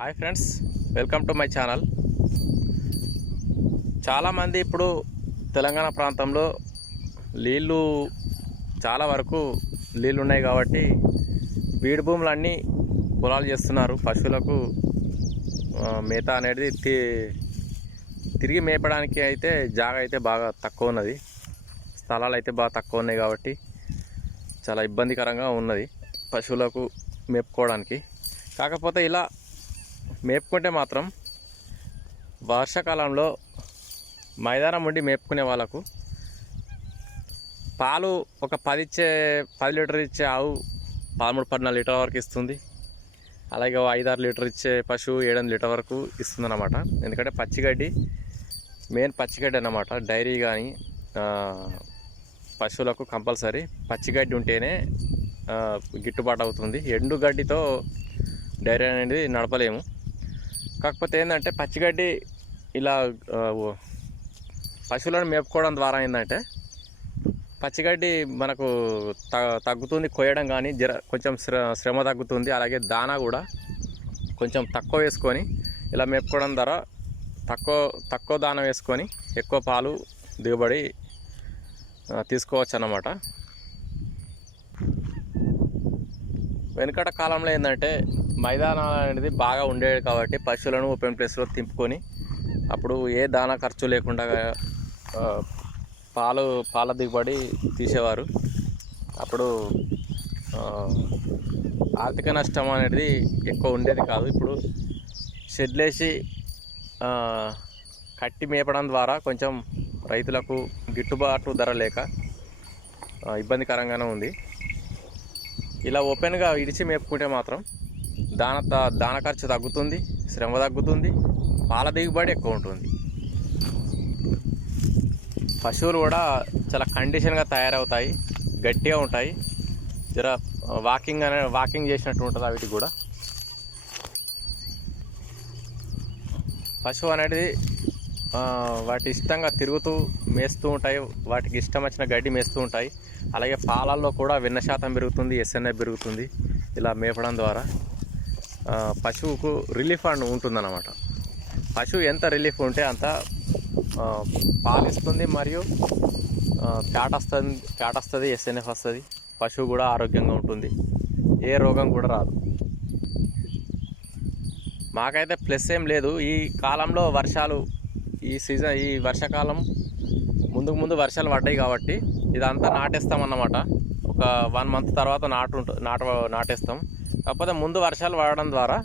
Hi friends welcome to my channel. చాలామంది ఇప్పుడు తెలంగాణ ప్రాంతంలో నీళ్ళు చాలా వరకు నీళ్ళు ఉన్నాయి కాబట్టి బీడు భూములన్నీ పొలాలు చేస్తున్నారు. పశువులకు మేత అనేది తిరిగి మేపడానికి అయితే జాగ అయితే బాగా తక్కువ ఉన్నది. స్థలాలు అయితే బాగా తక్కువ ఉన్నాయి కాబట్టి చాలా ఇబ్బందికరంగా ఉన్నది పశువులకు మేపుకోవడానికి. కాకపోతే ఇలా మేపుకుంటే మాత్రం వర్షాకాలంలో మైదానం ఉండి మేపుకునే వాళ్ళకు పాలు ఒక పది ఇచ్చే పది లీటర్ ఇచ్చే ఆవు పదమూడు పద్నాలుగు లీటర్ వరకు ఇస్తుంది. అలాగే ఐదు ఐదారు లీటర్ ఇచ్చే పశువు ఏడెనిమిది లీటర్ వరకు ఇస్తుంది అనమాట ఎందుకంటే పచ్చిగడ్డి మెయిన్ పచ్చిగడ్డి అన్నమాట. డైరీ కానీ పశువులకు కంపల్సరీ పచ్చిగడ్డి ఉంటేనే గిట్టుబాటు అవుతుంది. ఎండు గడ్డితో డైరీ అనేది నడపలేము. కాకపోతే ఏంటంటే పచ్చిగడ్డి ఇలా పశువులను మేపుకోవడం ద్వారా ఏంటంటే పచ్చిగడ్డి మనకు త తగ్గుతుంది కొయ్యడం కానీ జర కొంచెం శ్ర శ్రమ తగ్గుతుంది. అలాగే దానా కూడా కొంచెం తక్కువ వేసుకొని ఇలా మేపుకోవడం ద్వారా తక్కువ తక్కువ దానా వేసుకొని ఎక్కువ పాలు దిగుబడి తీసుకోవచ్చు అన్నమాట వెనుకట కాలంలో ఏంటంటే మైదానాలు అనేది బాగా ఉండేది కాబట్టి పశువులను ఓపెన్ ప్లేస్లో తింపుకొని అప్పుడు ఏ దానా ఖర్చు లేకుండా పాలు పాల దిగుబడి తీసేవారు. అప్పుడు ఆర్థిక నష్టం అనేది ఎక్కువ ఉండేది కాదు. ఇప్పుడు షెడ్లేసి కట్టి మేపడం ద్వారా కొంచెం రైతులకు గిట్టుబాటు ధర లేక ఇబ్బందికరంగానే ఉంది. ఇలా ఓపెన్గా ఇడిచి మేపుకుంటే మాత్రం దాన త- దాన ఖర్చు తగ్గుతుంది శ్రమ తగ్గుతుంది పాల దిగుబడి ఎక్కువ ఉంటుంది. పశువులు కూడా చాలా కండిషన్గా తయారవుతాయి గట్టిగా ఉంటాయి. జర వాకింగ్ అనే వాకింగ్ చేసినట్టు ఉంటుంది వీటికి కూడా. పశువు అనేది వాటి ఇష్టంగా తిరుగుతూ మేస్తూ ఉంటాయి. వాటికి ఇష్టం వచ్చిన గడ్డి మేస్తూ ఉంటాయి. అలాగే పాలల్లో కూడా వెన్న శాతం పెరుగుతుంది ఎస్ఎన్ఐ పెరుగుతుంది. ఇలా మేపడం ద్వారా. పశువుకు రిలీఫ్ అని ఉంటుందన్నమాట. పశువు ఎంత రిలీఫ్ ఉంటే అంత పాలిస్తుంది మరియు ఆ, ఫ్యాట్ వస్తుంది ఫ్యాట్ వస్తుంది ఎస్ఎన్ఎఫ్ వస్తుంది. పశువు కూడా ఆరోగ్యంగా ఉంటుంది. ఏ రోగం కూడా రాదు. మాకైతే ప్లస్ ఏం లేదు. ఈ కాలంలో వర్షాలు ఈ సీజన్ ఈ వర్షాకాలం ముందుకు ముందు వర్షాలు పడ్డాయి కాబట్టి ఇదంతా నాటేస్తామన్నమాట. ఒక వన్ మంత్ తర్వాత నాటు నాట నాటేస్తాం. కాకపోతే ముందు వర్షాలు పడడం ద్వారా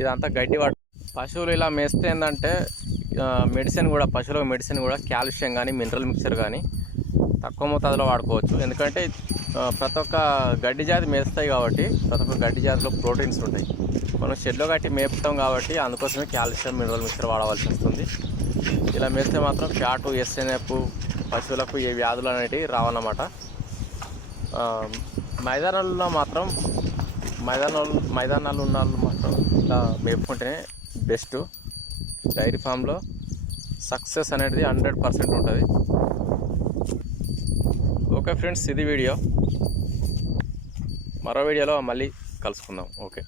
ఇదంతా గడ్డి పడ పశువులు ఇలా మేస్తే ఏంటంటే మెడిసిన్ కూడా పశువులకు మెడిసిన్ కూడా కాల్షియం కానీ మినరల్ మిక్చర్ కానీ తక్కువ మోతాదులో వాడుకోవచ్చు. ఎందుకంటే ప్రతి ఒక్క గడ్డి జాతి మేస్తాయి కాబట్టి ప్రతి ఒక్క గడ్డి జాతిలో ప్రోటీన్స్ ఉంటాయి. మనం షెడ్లో కట్టి మేపుతాం కాబట్టి అందుకోసమే కాల్షియం మినరల్ మిక్చర్ వాడవలసి వస్తుంది. ఇలా మేస్తే మాత్రం ఫ్యాటు ఎస్ఎన్ఎఫ్ పశువులకు ఏ వ్యాధులు అనేటివి రావన్నమాట. మైదానంలో మైదానాల్లో మాత్రం మైదానాలు మైదానాలు ఉన్న వాళ్ళు మాత్రం ఇలా మేపుకుంటేనే బెస్ట్ డైరీ ఫామ్లో సక్సెస్ అనేది హండ్రెడ్ పర్సెంట్ ఉంటుంది. ఓకే ఫ్రెండ్స్ ఇది వీడియో. మరో వీడియోలో మళ్ళీ కలుసుకుందాం. ఓకే.